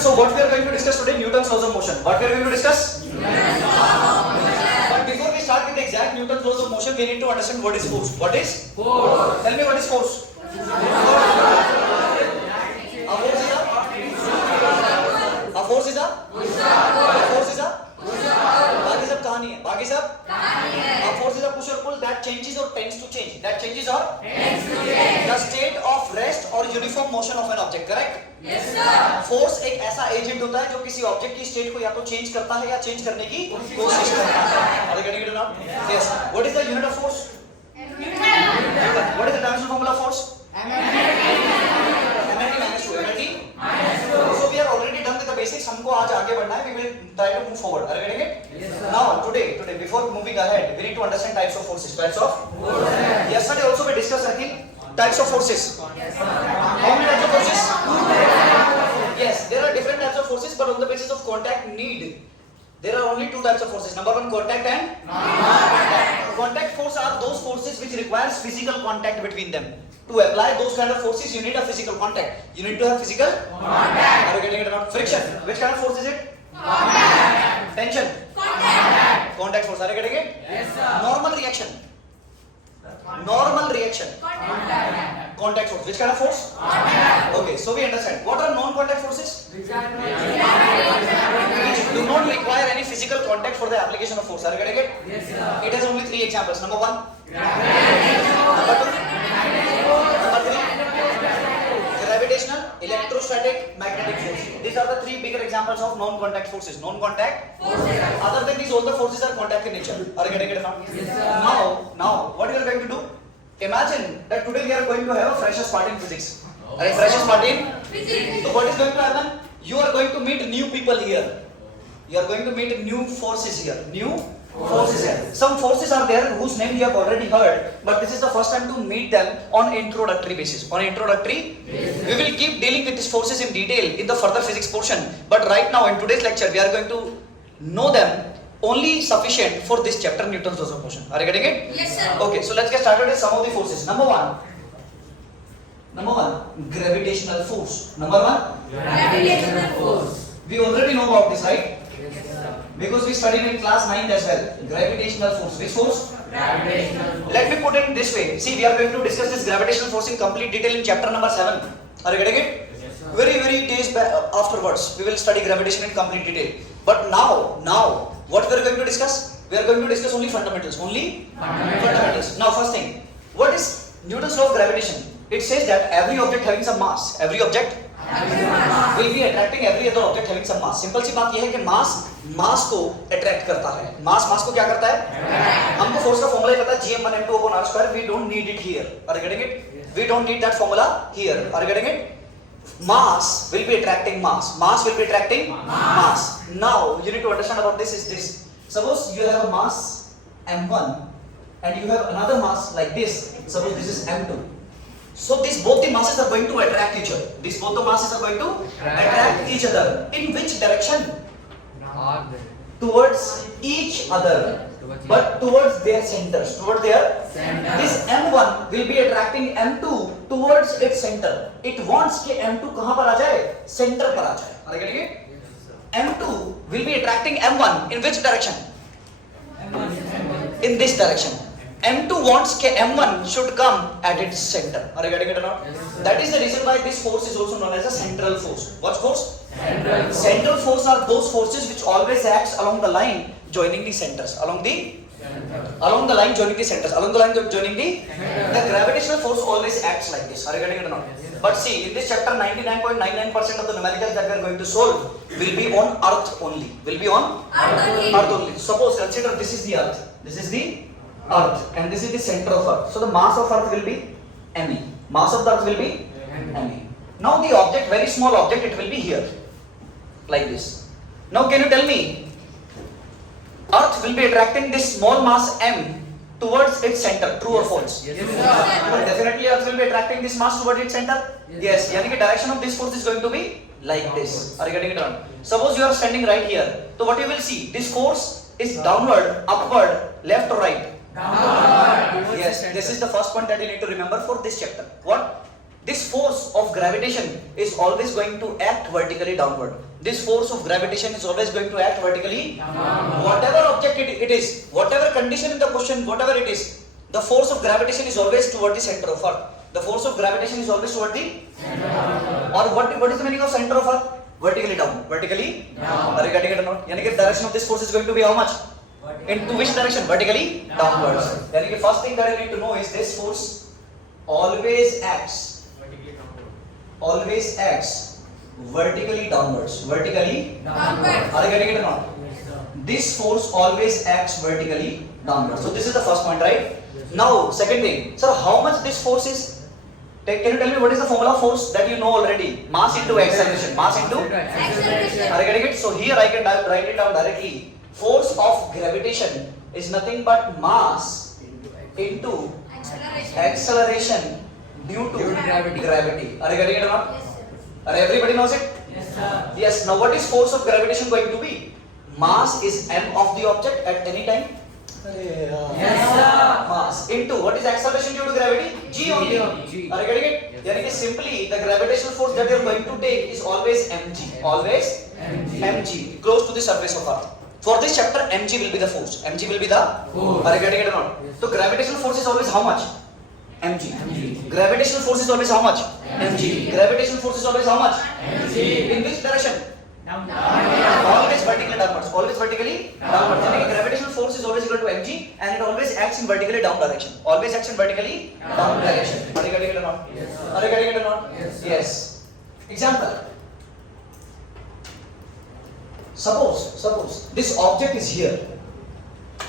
students, so what we are going to discuss today, Newton's laws of motion. What we are going to discuss? But before we start with the exact Newton's laws of motion, we need to understand what is force. What is? Force. Tell me what is force. A force is a? A force is a? A force is a? बाकी सब कहानी है. बाकी सब? A force is a push or pull that changes or tends to change. That changes or? Tends to change. The state of rest or uniform motion of an object. Correct? Yes sir. Force एक ऐसा agent होता है जो किसी object की state को या तो चेंज करता है या चेंज करने की कोशिश करता है. Are you getting it or not? Yes. What is the unit of force? Newton. What is the dimensional formula of force? mNt minus 2. mNt minus 2. So we are already done with the basics. हमको आज आगे बढ़ना है. We will try to move forward. Are you getting it? Yes sir. Now today before moving ahead, we need to understand types of forces. Types of forces. Yesterday also we discussed types of forces. Yes sir. How many types of forces? Yes, there are different types of forces, but on the basis of contact need, there are only two types of forces. Number one, contact and non-contact. Contact force are those forces which requires physical contact between them. To apply those kind of forces, you need a physical contact. You need to have physical contact. Are you getting it or not? Friction. Which kind of force is it? Contact. Tension. Contact. Contact force. Are you getting it? Yes sir. Normal reaction. Normal reaction. Contact. Contact force. Which kind of force? Contact. Okay, so we understand. What are non-contact forces? Which do not require any physical contact for the application of force. Are you getting it? Yes sir. It has only three examples. Number one. Number two. Number three. Gravitational, electrostatic, magnetic force. These are the three bigger examples of non-contact forces. Non-contact forces. Other than these, all the forces are contact in nature. Are you getting it now? Yes sir. Now, what we are going to do? Imagine that today we are going to have a freshers party in physics. A freshers party in physics. So what is going to happen? You are going to meet new people here. You are going to meet new forces here. New forces here. Some forces are there whose name you have already heard, but this is the first time to meet them on introductory basis. On introductory, we will keep dealing with these forces in detail in the further physics portion. But right now in today's lecture, we are going to know them only sufficient for this chapter, Newton's laws of motion. Are you getting it? Yes sir. Okay, so let's get started with some of the forces. Number one, gravitational force. Number one, gravitational force. We already know about this, right? Yes sir. Because we studied in class 9 as well. Gravitational force. Which force? Gravitational force. Let me put it this way. See, we are going to discuss this gravitational force in complete detail in chapter number 7. Are you getting it? Yes sir. Very days afterwards, we will study gravitation in complete detail. But now, what we are going to discuss? We are going to discuss only fundamentals. Only fundamentals. Now, first thing, what is Newton's law of gravitation? It says that every object having some mass, every object will be attracting every other object having some mass. Simple सी बात यह है कि मास को attract करता है. मास को क्या करता है? हमको force का formula पता है Gm1m2/r². We don't need it here. Are you getting it? We don't need that formula here. Are you getting it? Mass will be attracting mass. Mass will be attracting mass. Now you need to understand about this is this. Suppose you have a mass m1 and you have another mass like this. Suppose this is m2. So both the masses are going to attract each other. Both the masses are going to attract each other. In which direction? Towards each other, but towards their centers. Towards their center. This m1 will be attracting m2 towards its center. It wants कि m2 कहाँ पर आ जाए? Center पर आ जाए. Are you getting it? m2 will be attracting m1 in which direction? In this direction. M2 wants that M1 should come at its center. Are you getting it or not? Yes, that is the reason why this force is also known as a central force. What force? Central force are those forces which always acts along the line joining the centers. Along the line joining the centers. Along the line joining the gravitational force always acts like this. Are you getting it or not? Yes, but see, in this chapter, 99.99% of the numericals that we are going to solve will be on Earth only. Will be on Earth only. Suppose, consider this is the Earth. This is the Earth and this is the center of Earth. So the mass of Earth will be me. Mass of the Earth will be me. Now the object, very small object, it will be here, like this. Now can you tell me, Earth will be attracting this small mass m towards its center, true or false? Yes sir. Definitely Earth will be attracting this mass towards its center. Yes. Yani the direction of this force is going to be like this. Are you getting it on? Suppose you are standing right here. So what you will see, this force is downward, upward, left or right? Downward. Yes, this is the first point that you need to remember for this chapter. What? This force of gravitation is always going to act vertically downward. This force of gravitation is always going to act vertically downward. Whatever object it is, whatever condition in the question, whatever it is, the force of gravitation is always toward the center of Earth. The force of gravitation is always toward the center of Earth. Or what is the meaning of center of Earth? Vertically down. Vertically down. Are you getting it or not? Yani ki direction of this force is going to be how much? Into which direction? Vertically downwards. Yani ki first thing that you need to know is this force always acts vertically downwards. Vertically downwards. Are you getting it or not? Yes, sir. This force always acts vertically downwards. So this is the first point, right? Now, second thing, sir, how much this force is? Can you tell me what is the formula of force that you know already? Mass into acceleration. Mass into Acceleration. Are you getting it? So here I can write it down directly. Force of gravitation is nothing but mass into acceleration due to gravity. Are you getting it or not? Yes, sir. Are everybody knows it? Yes, sir. Yes. Now what is force of gravitation going to be? Mass is m of the object at any time. Yes, sir. Mass into what is acceleration due to gravity? G only. G. Are you getting it? Yani ki simply the gravitational force that you are going to take is always mg. Always mg. Close to the surface of Earth. For this chapter, mg will be the force. Mg will be the force. Are you getting it or not? Yes. So gravitational force is always how much? Mg. Mg. Gravitational force is always how much? Mg. Gravitational force is always how much? Mg. In which direction? Down. Always vertically downwards. Always vertically downwards. Yani ki gravitational force is always equal to mg and it always acts in vertically down direction. Always acts in vertically down direction. Are you getting it or not? Yes, sir. Are you getting it or not? Yes, sir. Yes. Example. Suppose this object is here.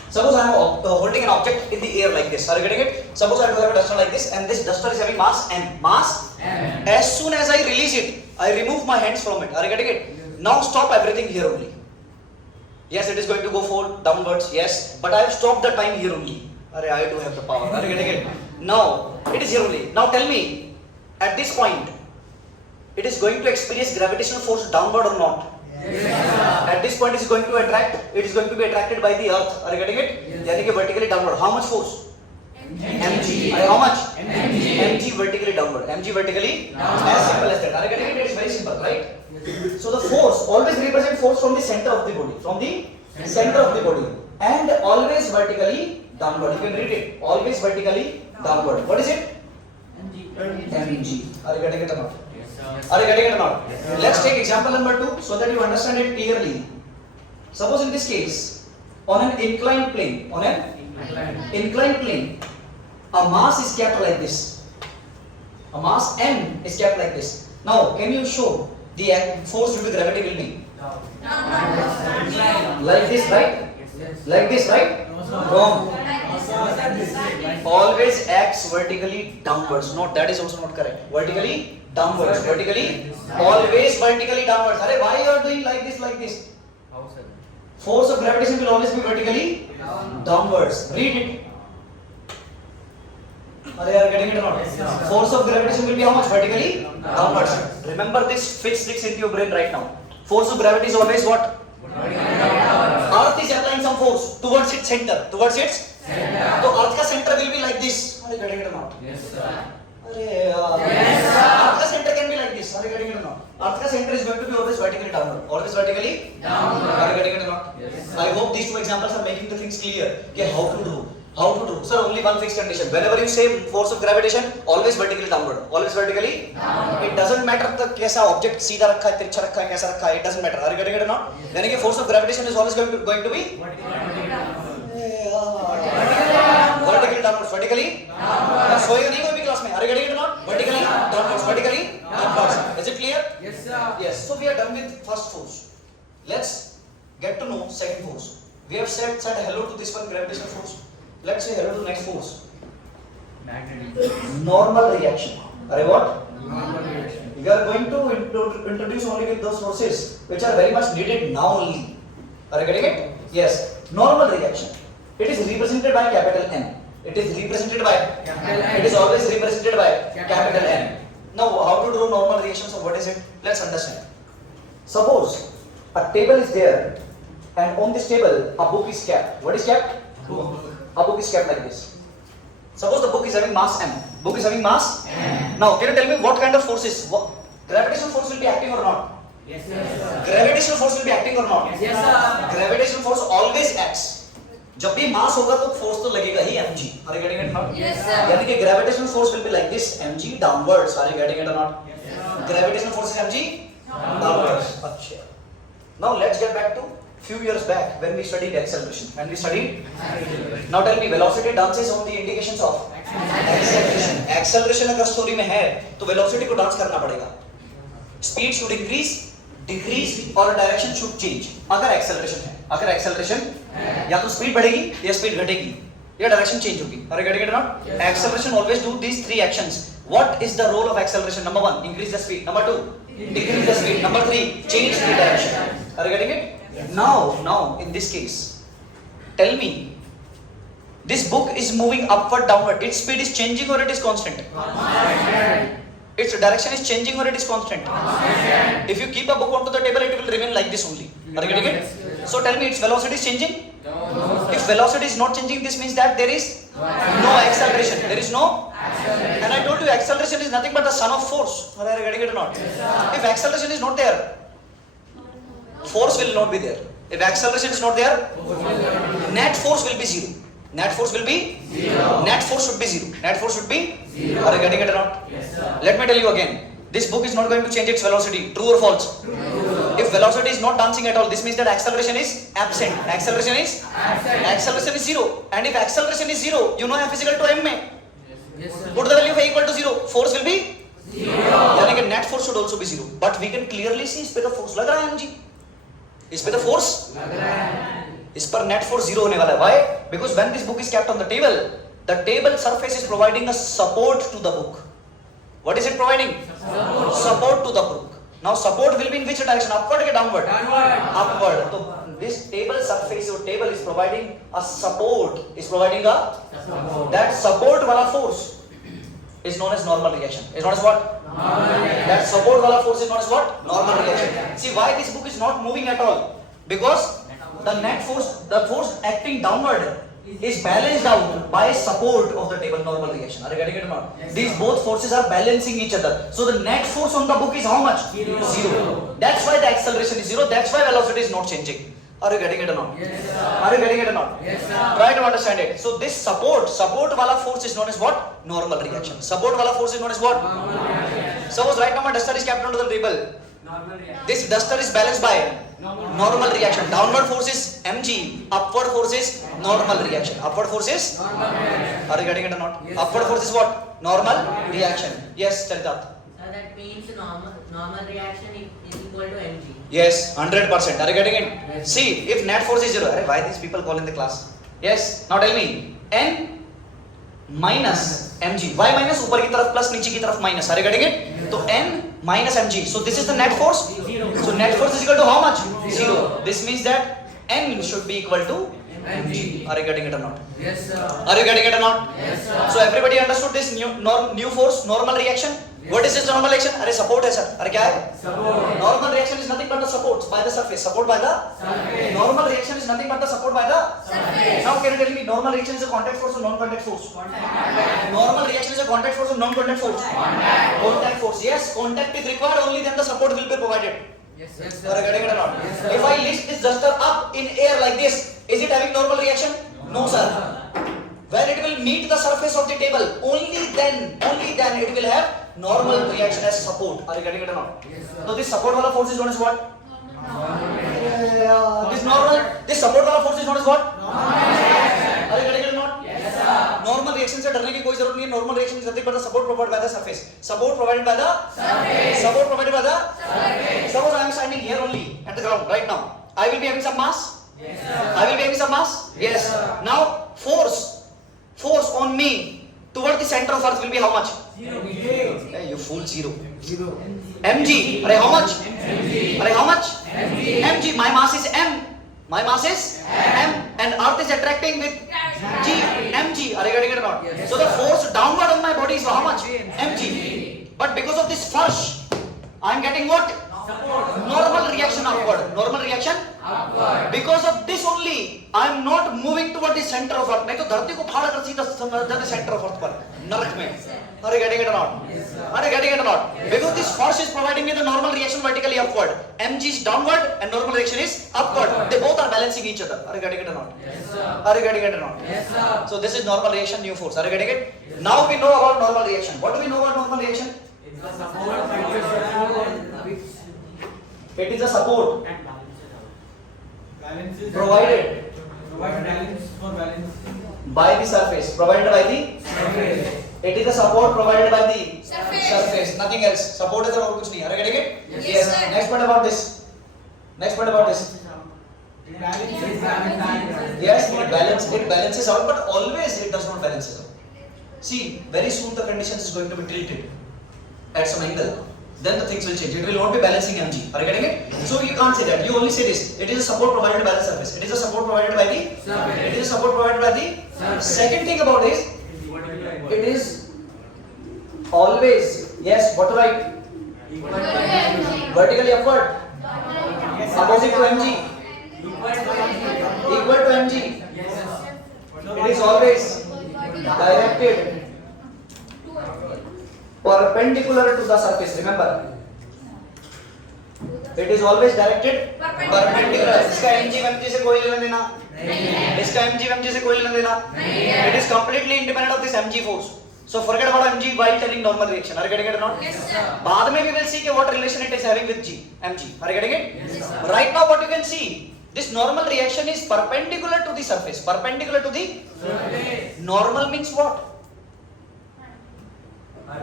Suppose I am holding an object in the air like this. Are you getting it? Suppose I do have a duster like this and this duster is having mass m. Mass M. As soon as I release it, I remove my hands from it. Are you getting it? Now stop everything here only. Yes, it is going to go fall downwards. Yes, but I have stopped the time here only. Arey, I do have the power. Are you getting it? Now it is here only. Now tell me, at this point, it is going to experience gravitational force downward or not? Yes, sir. At this point, it is going to attract. It is going to be attracted by the earth. Are you getting it? Yes. Yani ki vertically downward. How much force? Mg. Arey, how much? Mg. Mg vertically downward. Mg vertically. Downward. As simple as that. Are you getting it? It is very simple, right? So the force always represent force from the center of the body. From the center of the body. And always vertically downward. You can read it. Always vertically downward. What is it? Mg. Are you getting it or not? Yes, sir. Are you getting it or not? Yes, sir. Let's take example number 2 so that you understand it clearly. Suppose in this case, on an inclined plane, a mass is kept like this. A mass m is kept like this. Now, can you show the force due to gravity will be like this, right? Yes. Like this, right? No, sir. Wrong. Yes. Always acts vertically downwards. No, that is also not correct. Vertically downwards. Vertically. Always vertically downwards. Arey, why you are doing like this, like this? How, sir? Force of gravitation will always be vertically downwards. Read it. Are you getting it or not? Yes, sir. Force of gravitation will be how much? Vertically downwards. Remember this, fix this into your brain right now. Force of gravity is always what? Earth is applying some force towards its center. Towards its Center. So Earth का center will be like this. Are you getting it or not? Yes, sir. अरे यार. Yes, sir. Earth का center can be like this. Are you getting it or not? Earth का center is going to be always vertically downward. Always vertically Downward. Are you getting it or not? Yes, sir. I hope these two examples are making the things clear. कि how to do. How to do? Sir, only one fixed condition. Whenever you say force of gravitation, always vertically downward. Always vertically downward. It doesn't matter the कैसा object सीधा रखा है, तिरछा रखा है, कैसा रखा है. It doesn't matter. Are you getting it or not? यानी कि force of gravitation is always going to be vertically downwards. Vertically downwards. सोएगा नहीं कोई भी क्लास में. Are you getting it or not? Vertically downwards. Vertically downwards. Is it clear? Yes, sir. Yes. So we are done with first force. Let's get to know second force. We have said hello to this one gravitational force. Let's say hello to next force. Magnetic. Normal reaction. Are what? Normal reaction. We are going to introduce only with those forces which are very much needed now only. Are you getting it? Yes. Normal reaction. It is represented by capital N. It is represented by Capital N. It is always represented by Capital capital N. Now, how to draw normal reaction? So, what is it? Let's understand. Suppose a table is there, and on this table a book is kept. What is kept? Book. A book is kept like this. Suppose the book is having mass m. Book is having mass. Now, can you tell me what kind of forces? Gravitational force will be acting or not? Yes, sir. Gravitational force will be acting or not? Yes, sir. Gravitational force always acts. जब भी मास होगा तो force तो लगेगा ही mg. Are you getting it now? Yes, sir. यानी कि gravitational force will be like this, mg downwards. Are you getting it or not? Yes, sir. Gravitational force is mg downwards. अच्छा. Now let's get back to few years back when we studied acceleration. When we studied, now tell me, velocity dances on the indications of acceleration. Acceleration अगर story में है तो velocity को dance करना पड़ेगा. Speed should increase, decrease और direction should change. अगर acceleration है, अगर acceleration या तो speed बढ़ेगी या speed घटेगी या direction change होगी. Are you getting it or not? Yes. Acceleration always do these three actions. What is the role of acceleration? Number 1, increase the speed. Number 2, decrease the speed. Number 3, change the direction. Are you getting it? Yes. Now, in this case, tell me, this book is moving upward, downward. Its speed is changing or it is constant? Its direction is changing or it is constant? If you keep a book onto the table, it will remain like this only. Are you getting it? So tell me, its velocity is changing? If velocity is not changing, this means that there is no acceleration. There is no. And I told you, acceleration is nothing but the sum of force. Are you getting it or not? If acceleration is not there, force will not be there. If acceleration is not there, net force will be zero. Net force will be zero. Net force should be zero. Net force should be zero. Are you getting it or not? Yes, sir. Let me tell you again. This book is not going to change its velocity. True or false? True. If velocity is not dancing at all, this means that acceleration is absent. Acceleration is acceleration is zero. And if acceleration is zero, you know F is equal to m. Yes, sir. Put the value of A equal to zero. Force will be Zero. यानी कि net force should also be zero. But we can clearly see इस पे तो force लग रहा है mg. इस पे तो force इस पर net force zero होने वाला है. Why? Because when this book is kept on the table surface is providing a support to the book. What is it providing? Support to the book. Now support will be in which direction? Upward or downward? Upward. So this table surface or table is providing a support. Is providing a that support wala force is known as normal reaction. Is known as what? That support wala force is known as what? Normal reaction. See why this book is not moving at all? Because the net force, the force acting downward is balanced out by support of the table normal reaction. Are you getting it or not? Yes, These both forces are balancing each other. So the net force on the book is how much? Zero. That's why the acceleration is zero. That's why velocity is not changing. Are you getting it or not? Yes, sir. Are you getting it or not? Yes, sir. Try to understand it. So this support wala force is known as what? Normal reaction. Support wala force is known as what? Suppose right now my duster is kept onto the table. This duster is balanced by normal reaction. Downward force is mg. Upward force is normal reaction. Upward force is? Are you getting it or not? Yes, Upward sir. force is what? Normal reaction. Yes, Charitat. So that means normal reaction is equal to mg. Yes, 100%. Are you getting it? Yes. See, if net force is zero, arey, why these people call in the class? Yes. Now tell me, n minus mg. Why minus? ऊपर की तरफ plus, नीचे की तरफ minus. Are you getting it? तो n minus mg. So this is the net force. So net force is equal to how much? Zero. This means that n should be equal to mg. Are you getting it or not? Yes, sir. Are you getting it or not? Yes, sir. So everybody understood this new force, normal reaction? What is this normal reaction? अरे support है sir. अरे क्या है? Support. Normal reaction is nothing but the support by the surface. Support by the Surface. normal reaction is nothing but the support by the Surface. Now can you tell me normal reaction is a contact force or non-contact force? Normal reaction is a contact force or non-contact force? Contact force. Yes, contact is required, only then the support will be provided. Yes, sir. Are you getting it or not? Yes, sir. If I lift this duster up in air like this, is it having normal reaction? No sir. When it will meet the surface of the table, only then it will have normal reaction as support. Are you getting it or not? Yes, sir. So this support wala force is known as what? This support wala force is known as what? Are you getting it or not? Yes, sir. Normal reaction से डरने की कोई जरूरत नहीं है. Normal reaction is nothing but the support provided by the surface. Support provided by the surface. Support provided by the surface. Suppose I am standing here only at the ground right now. I will be having some mass. Yes, sir. I will be having some mass. Yes, sir. Now force on me toward the center of earth will be how much? Hey, you fool, zero. mg. Arey how much? Arey how much? mg. My mass is m. My mass is m. And earth is attracting with g. mg. Are you getting it or not? Yes. So the force downward on my body is how much? mg. But because of this force, I am getting what? Normal reaction upward. Normal reaction Because of this only, I am not moving toward the center of earth. नहीं तो धरती को फाड़ कर सीधा center of earth पर नरक में. Are you getting it or not? Are you getting it or not? Because this force is providing me the normal reaction vertically upward. Mg is downward and normal reaction is upward. They both are balancing each other. Are you getting it or not? Yes, sir. Are you getting it or not? Yes, sir. So this is normal reaction, new force. Are you getting it? Now we know about normal reaction. What do we know about normal reaction? It's a support. It is a support Balance is provided provide balance for balance. by the surface. Provided by the Surface. It is a support provided by the Surface. Nothing else. Support is और कुछ नहीं. Are you getting it? Yes, sir. Next point about this. Next point about this. Balance is balance. Yes, it balances out, but always it does not balance out. See, very soon the condition is going to be tilted at some angle. Then the things will change. It will not be balancing mg. Are you getting it? So you can't say that. You only say this. It is a support provided by the surface. It is a support provided by the Surface. It is a support provided by the Surface. Second thing about this, it is always, yes, what right? Vertically upward. Opposite to mg. Equal to mg. It is always directed perpendicular to the surface. Remember, it is always directed perpendicular. इसका mg mg से कोई लेना देना इसका mg mg से कोई लेना देना It is completely independent of this mg force. So forget about mg while telling normal reaction. Are you getting it or not? Yes, sir. बाद में we will see कि what relation it is having with g mg. Are you getting it? Yes, sir. Right now what you can see, this normal reaction is perpendicular to the surface. Perpendicular to the normal means what?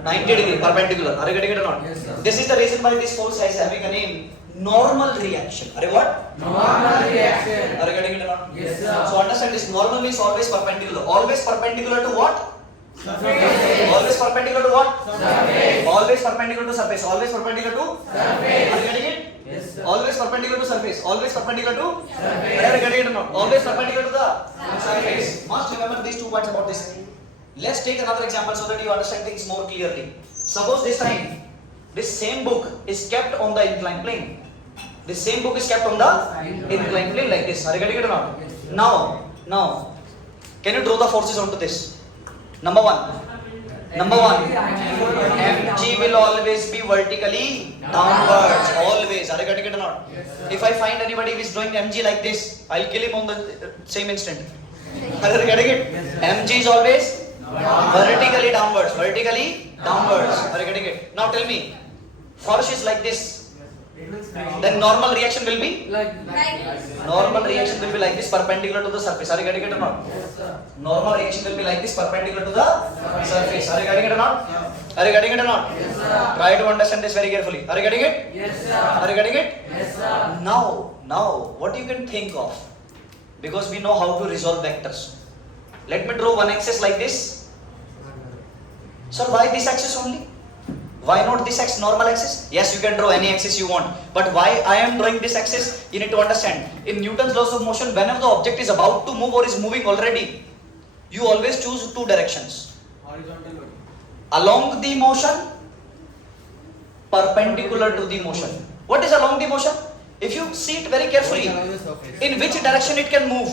90 degree perpendicular. Are you getting it or not? Yes, sir. This is the reason why this force is having a name, normal reaction. Are you what? Normal reaction. Are you getting it or not? Yes, sir. So understand this, normal means always perpendicular. Always perpendicular to what? Surface. Always perpendicular to what? Surface. Always perpendicular to surface. Always perpendicular to Surface. Are you getting it? Yes, sir. Always perpendicular to surface. Always perpendicular to Surface. Are you getting it or not? Always perpendicular to the surface. Must remember these 2 points about this. Let's take another example so that you understand things more clearly. Suppose this time, this same book is kept on the inclined plane. This same book is kept on the inclined plane like this. Are you getting it or not? Now, can you draw the forces onto this? Number one, mg will always be vertically downwards. Always. Are you getting it or not? If I find anybody who is drawing mg like this, I'll kill him on the same instant. Are you getting it? mg is always vertically downwards. Vertically downwards. Are you getting it? Now tell me, force is like this. Then normal reaction will be Like normal reaction will be like this, perpendicular to the surface. Are you getting it or not? Yes, sir. Normal reaction will be like this, perpendicular to the surface. Are you getting it or not? Are you getting it or not? Yes, sir. Try to understand this very carefully. Are you getting it? Yes, sir. Are you getting it? Yes, sir. Now, what you can think of, because we know how to resolve vectors. Let me draw one axis like this. So why this axis only? Why not this axis, normal axis? Yes, you can draw any axis you want. But why I am drawing this axis? You need to understand. In Newton's laws of motion, whenever the object is about to move or is moving already, you always choose 2 directions. Horizontal one. Along the motion, perpendicular to the motion. What is along the motion? If you see it very carefully, in which direction it can move?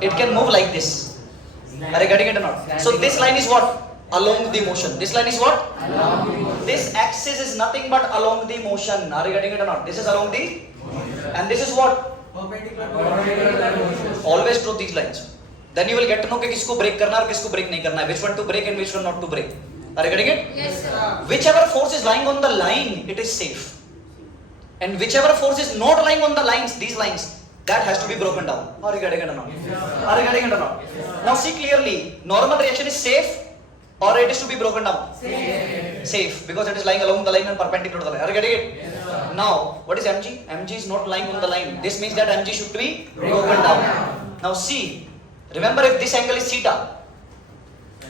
It can move like this. Are you getting it or not? So this line is what? Along the motion. This line is what? This axis is nothing but along the motion. Are you getting it or not? This is along the and this is what? Always draw these lines. Then you will get to know कि किसको break करना और किसको break नहीं करना है. Which one to break and which one not to break. Are you getting it? Yes, sir. Whichever force is lying on the line, it is safe. And whichever force is not lying on the lines, these lines, that has to be broken down. Are you getting it or not? Are you getting it or not? Now see clearly, normal reaction is safe or it is to be broken down? Safe, because it is lying along the line and perpendicular to the line. Are you getting it? Now, what is mg? mg is not lying on the line. This means that mg should be broken down. Now see, remember if this angle is theta,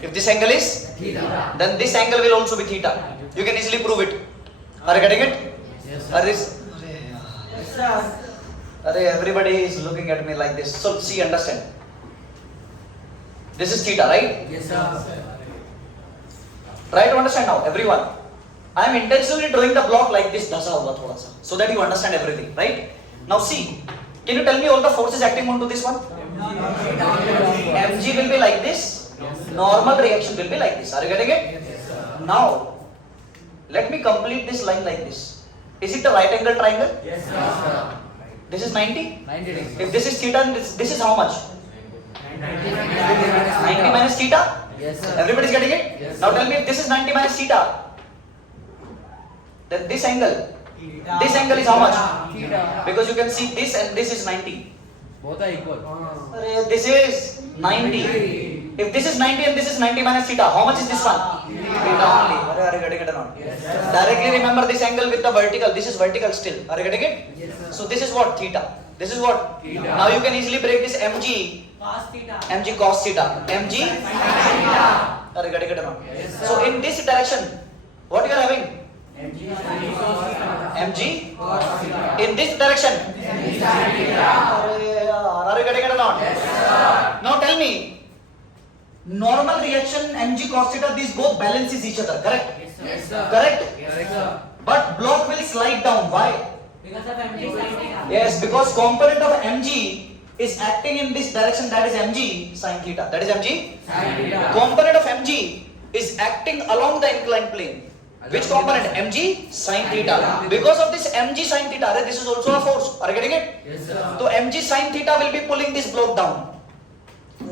if this angle is, Theta. then this angle will also be theta. You can easily prove it. Are you getting it? Yes, Are this? Everybody is looking at me like this. So see, understand. This is theta, right? Yes, sir. Try to understand now, everyone. I am intentionally drawing the block like this, dasa hoga thoda sa, so that you understand everything, right? Now see, Can you tell me all the forces acting onto this one? Mg will be like this. Normal reaction will be like this. Are you getting it? Now, let me complete this line like this. Is it a right angle triangle? Yes, sir. This is 90. 90 degrees. If this is theta, this is how much? 90 minus theta? Yes, sir. Everybody is getting it? Yes, Now sir. tell me if this is 90 minus theta, then this angle is how much? Because you can see this and this is 90. Both are equal. Arey, this is 90. If this is 90 and this is 90 minus theta, how much is this one? Theta only. Are you getting it or not? Yes, sir. Directly remember this angle with the vertical. This is vertical still. Are you getting it? Yes, sir. So this is what? Theta. This is what? Theta. Now you can easily break this mg cos theta. Mg are you getting it or not? Yes, sir. So in this direction, what you are having? mg in this direction. Are you getting it or not? Now tell me, normal reaction mg cos theta, these both balances each other, correct? Yes, sir. Correct? Yes, sir. But block will slide down. Why? Because of mg sin theta. Yes, because component of mg is acting in this direction, that is mg sin theta. That is mg. Sin theta. Component of mg is acting along the inclined plane. Which component? mg sin theta. Because of this mg sin theta, this is also a force. Are you getting it? Yes, sir. So mg sin theta will be pulling this block down.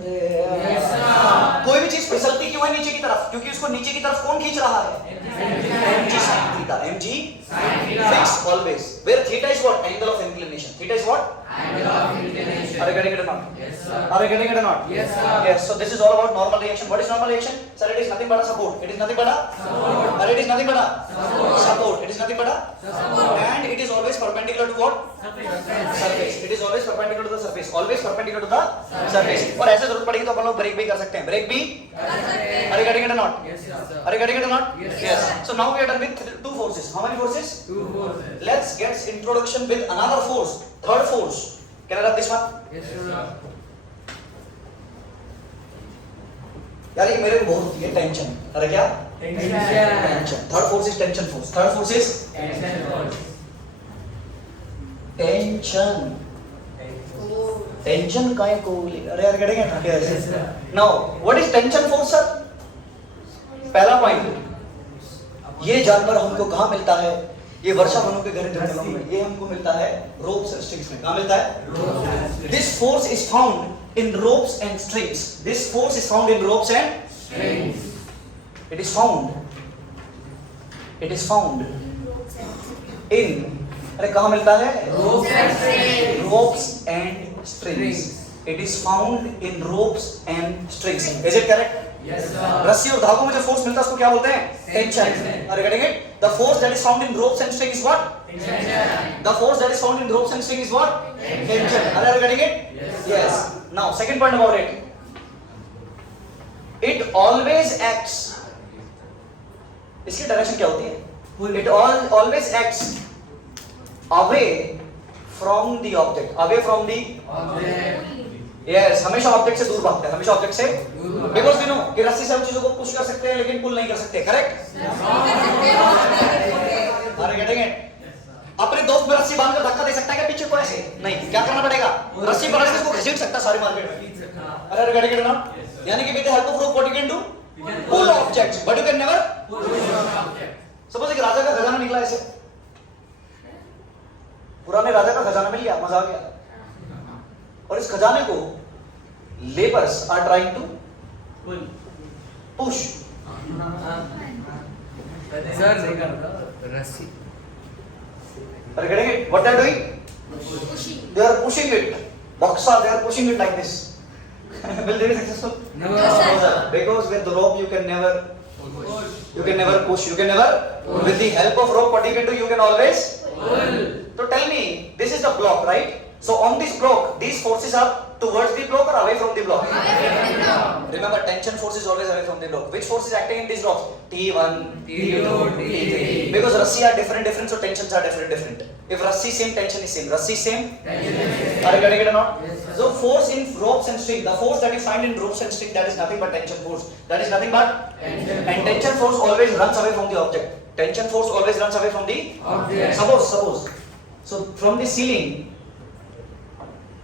Yes, sir. कोई भी चीज फिसलती क्यों है नीचे की तरफ? क्योंकि उसको नीचे की तरफ कौन खींच रहा है? mg sin theta. mg fixed always. Where theta is what? Angle of inclination. Theta is what? Angle of inclination. Are you getting it or not? Yes, sir. Are you getting it or not? Yes, sir. Yes. So this is all about normal reaction. What is normal reaction? Sir, it is nothing but a support. It is nothing but a Support. Or it is nothing but a Support. It is nothing but a Support. And it is always perpendicular to what? Surface. It is always perpendicular to the surface. Always perpendicular to the surface. और ऐसे जरूरत पड़ेगी तो अपन लोग break भी कर सकते हैं. ब्रेक भी Are you getting it or not? Yes, sir. Are you getting it or not? Yes, sir. So now we are done with two forces. How many forces? Two forces. Let's get introduction with another force. Third force. Can I rub this one? Yes, sir. यार ये मेरे को बहुत होती है tension. अरे क्या? Tension. Third force is tension force. Third force is tension. Tension काय को अरे यार getting it? Yes, Yes. sir. Now, what is tension force, sir? पहला पॉइंट, ये जानवर हमको कहाँ मिलता है? ये वर्षा वनों के घर जंगलों में. ये हमको मिलता है ropes and strings में. कहाँ मिलता है? This force is found in ropes and strings. This force is found in ropes and Strings. it is found. It is found in. अरे कहाँ मिलता है? Ropes and strings. Ropes and strings. It is found in ropes and strings. Is it correct? Yes, sir. रस्सी और धागों में जो force मिलता है उसको क्या बोलते हैं? Tension. Tension. Are you getting it? The force that is found in ropes and strings is what? Tension. The force that is found in ropes and strings is what? Tension. Are you getting it? Yes. Yes. Now, second point about it. It always acts. इसकी direction क्या होती है? It always acts away from the object. Away from the Object. Yes, हमेशा object से दूर भागता है. हमेशा ऑब्जेक्ट से दूर बिकॉज यू नो कि रस्सी से हम चीजों को पुश कर सकते हैं लेकिन पुल नहीं कर सकते. करेक्ट? अरे गेटिंग इट? अपने दोस्त में रस्सी बांधकर धक्का दे सकता है क्या पीछे को ऐसे? नहीं. क्या करना पड़ेगा? रस्सी पकड़ के इसको घसीट सकता है सारी मार्केट में. अरे गेटिंग इट ना? यानी कि with the help of rope what you can do? Pull objects but you can never suppose एक राजा का खजाना निकला ऐसे. पुराने राजा का खजाना मिल गया, मजा आ गया. और इस खजाने को labours are trying to push. Sir, रस्सी. Are you getting it? What they are doing? They are pushing it. Boxer, they are pushing it like this. Will they be successful? No. sir. Because with the rope you can never push. You can never. With the help of rope, what you can do? You can always. So tell me, this is the block, right? So on this block, these forces are towards the block or away from the block? Remember, tension force is always away from the block. Which force is acting in these blocks? T1, T2, T3. Because rassi are different, so tensions are different. If rassi same, tension is same. Rassi same. Are you getting it or not? Yes, sir. So force in ropes and string, the force that you find in ropes and string, that is nothing but tension force. That is nothing but Tension. and tension force always runs away from the object. Tension force always runs away from the Object. Suppose. So from the ceiling,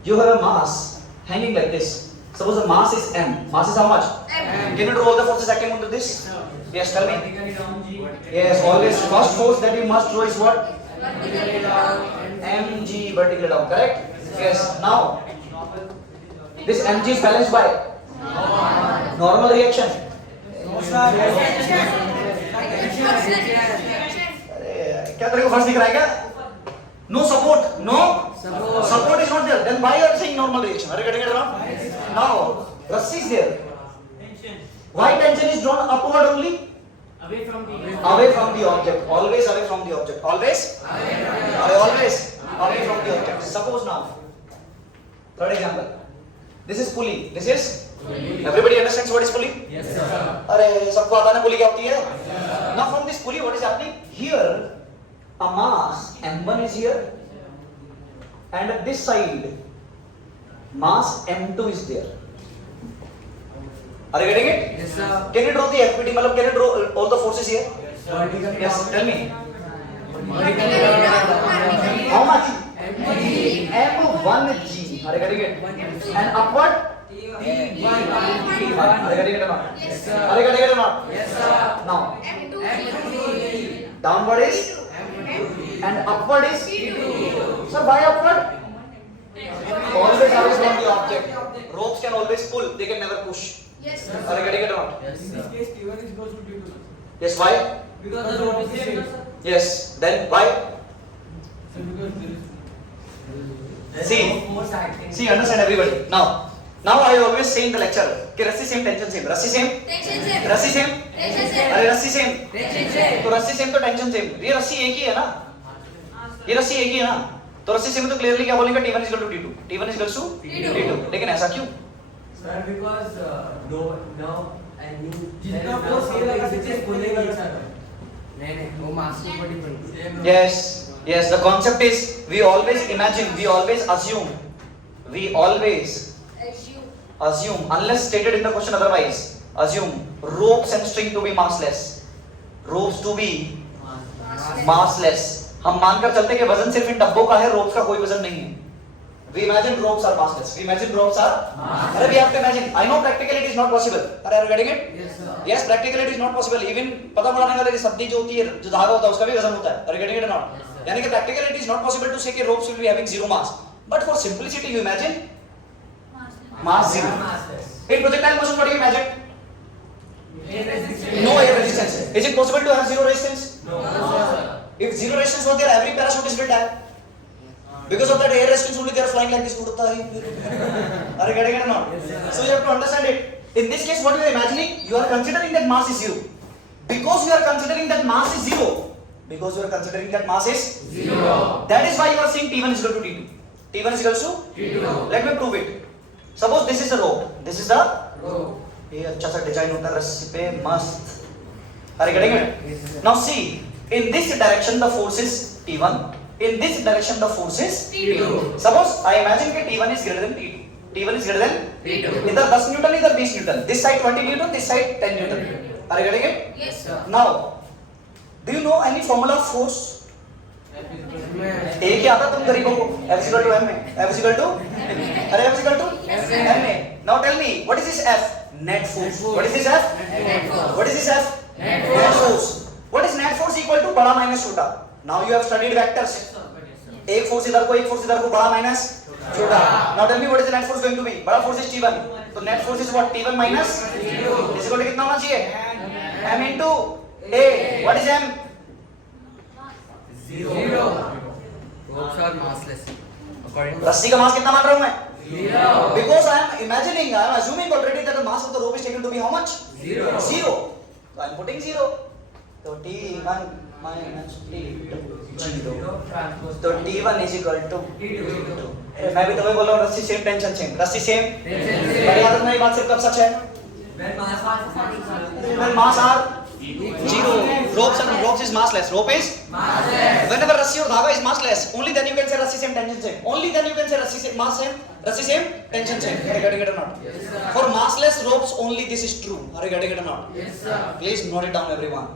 You have a mass hanging like this. Suppose the mass is m. Mass is how much? M. Can you draw all the forces acting onto this? Yes, tell me. Yes, always first force that you must draw is what? Vertically down. Mg vertically down, correct? Yes. Now, this Mg is balanced by normal reaction. अरे क्या तेरे को first दिख रहा है क्या? No support, no support is not there. Then why you are saying normal reaction? Are you getting it wrong? Now, Rassi is there. Why tension is drawn upward only? Away from the Away from the object. Always away from the object. Always? Always away from the object. Suppose now, third example. This is pulley. This is? Everybody understands what is pulley? Yes, sir. अरे सबको आता है ना पुली क्या होती है? Now from this pulley what is happening? Here a mass m1 is here and at this side mass m2 is there. Are you getting it? Yes, sir. Can you draw the FPT? मतलब can you draw all the forces here? Vertically Yes, down. tell me. Vertically down. How much? MG. M1G. Are you getting it? And upward? Are you getting it or not? Yes, sir. Are you getting it or not? Yes, sir. Now, M2. downward is and upward is sir, why upward? Always away from the object. Ropes can always pull, they can never push. Yes, sir. Are you getting it or not? Yes, sir. Yes, why? because the rope is same. Yes, then why? See, understand everybody. Now I always say in the lecture कि रस्सी same, tension same. रस्सी same, Tension same. रस्सी same. Tension same. अरे रस्सी same. Tension same. तो रस्सी same तो tension same. ये रस्सी एक ही है ना? ये रस्सी एक ही है ना? तो रस्सी सेम तो क्लियरली क्या बोलेंगे? T1 is equal to T2. T1 is equal to T2. लेकिन ऐसा क्यों? Sir, because no, now and you जितना force ये लगा सकते हैं, pulling each other. नहीं, वो mass के ऊपर depend है. Yes, yes. The concept is we always imagine, we always assume, unless stated in the question otherwise, assume ropes and string to be massless, ropes to be massless. हम मानकर चलते हैं कि वजन सिर्फ इन डब्बों का है, रोप्स का कोई वजन नहीं है. We imagine ropes are massless. We imagine ropes are. अरे we have to imagine. I know practically it is not possible. अरे are you getting it? Yes, sir. Yes, practically it is not possible. Even पता पड़ाने वाले की सब्जी जो होती है, जो धागा होता है, उसका भी वजन होता है. Are you getting it or not? Yes, sir. यानी कि practically it is not possible to say कि ropes will be having zero mass. But for simplicity you imagine mass zero. In projectile motion, what do you imagine? No air resistance. Is it possible to have zero resistance? no, If zero resistance was there, every parachute is will die. Because of that air resistance only they are flying like this. Are you getting it or not? So you have to understand it. In this case, what you are imagining, you are considering that mass is zero. Because you are considering that mass is zero. That is why you are saying T1 is equal to T2. T1 is equal to T2. Let me prove it. Suppose this is the rope. This is the Rope. ये अच्छा सा design होता है रस्सी पे मस्त. Are you getting it? Yes, sir. Now see, in this direction the force is T1. In this direction the force is T2. Suppose I imagine that T1 is greater than T2. T1 is greater than T2. either 10 Newton, either 20 Newton. This side 20 Newton, this side 10 Newton. Are you getting it? Yes, sir. Now, do you know any formula of force? एक ही आता तुम गरीबों को. F is equal to M में. F is equal to? अरे F is equal to? Yes, M में. Now tell me, what is this F? Net force. What is this F? Net force. What is this F? Net Net force. What is net force equal to? बड़ा minus छोटा. Now you have studied vectors. एक force इधर को, एक force इधर को, बड़ा minus छोटा. Now tell me what is the net force going to be? बड़ा force is T1. तो net force is what? T1 minus is equal to कितना होना चाहिए? M into A. What is M? Zero. Ropes are massless. According to रस्सी का मास कितना मान रहा हूँ मैं? zero. Because I am assuming already that the mass of the rope is taken to be how much? Zero. Zero. So I am putting zero. So T1 minus T2 zero. तो T1 is equal to मैं भी तो वही बोल रहा हूँ रस्सी same tension same रस्सी सेम बड़ी आदत मेरी बात सिर्फ कब सच है when mass are zero ropes is massless rope is whenever रस्सी और धागा is massless only then you can say रस्सी same tension same only then you can say रस्सी same mass same रस्सी same tension same are you getting it or not Yes, sir. for massless ropes only this is true are you getting it or not Yes, sir. please note it down everyone